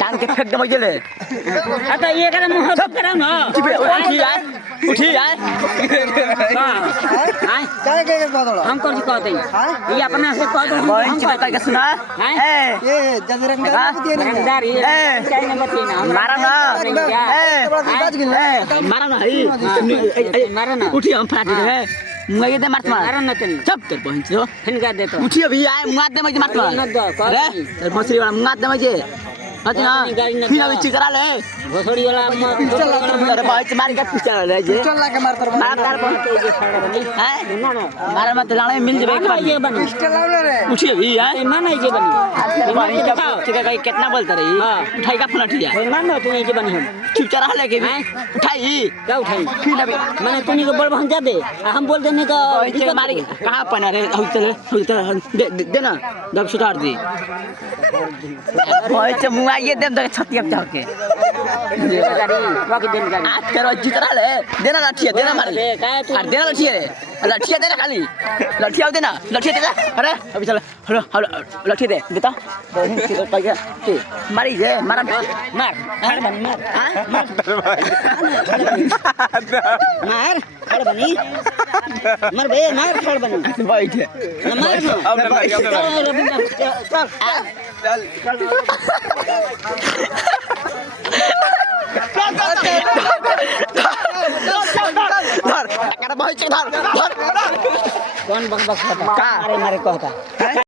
टांग के फेंक दे गेले आता ये करे मुंह सब कराओ ना उठी यार हां काय काय बदलो हम कौन सी कहते हैं ये अपना से कह दो बहन चिपका के सुना ए ये जजरंगदार दिए नहीं रंगदार ये चाय नंबर 3 हम मारा ना मारा ना मारा ना उठी हम फाटी है मुंगा ये दे मार मारा ना तेन चुप कर बहन छो फिनका दे तो उठी अभी आए मुंगा दे मजे मार अरे मछली वाला मुंगा दे मजे अच्छा ना फिर अभी चिकरा ले भोसड़ी वाला अरे भाई मार के पिस्टल ले जे चल ला के मारतर मार तार बहुत ये खड़ा बनी है ना ना मारा मत लाने मिल जबे एक बार ये बनी पिस्टल लावले रे उठी अभी है ना ना ये बनी बारी का चिका का कितना बोलता रही उठाई का फलटिया ना ना तू ये बनी हम चुप चरा लेके भी उठाई क्या उठाई फिर अभी मैंने तूने को बड़ भंजा दे हम बोल देने का भाई मारी कहां पना रे चल दे ना दब सुधार दी भाई च मुंगा ये दे दे छतिया पे के गाड़ी बाकी दिन गाड़ी आज करो जितरा ले देना लाठिया देना मार ले और देना लाठिया रे लाठिया देना खाली लाठिया देना लाठिया देना अरे अभी चल हेलो लाठिया दे बेटा के मारी जे मारा मार खड़ बनी मार मार खड़ बनी मर बे मार खड़ बनी बैठ मार धर धर धर कौन बक बक मारे मारे कहता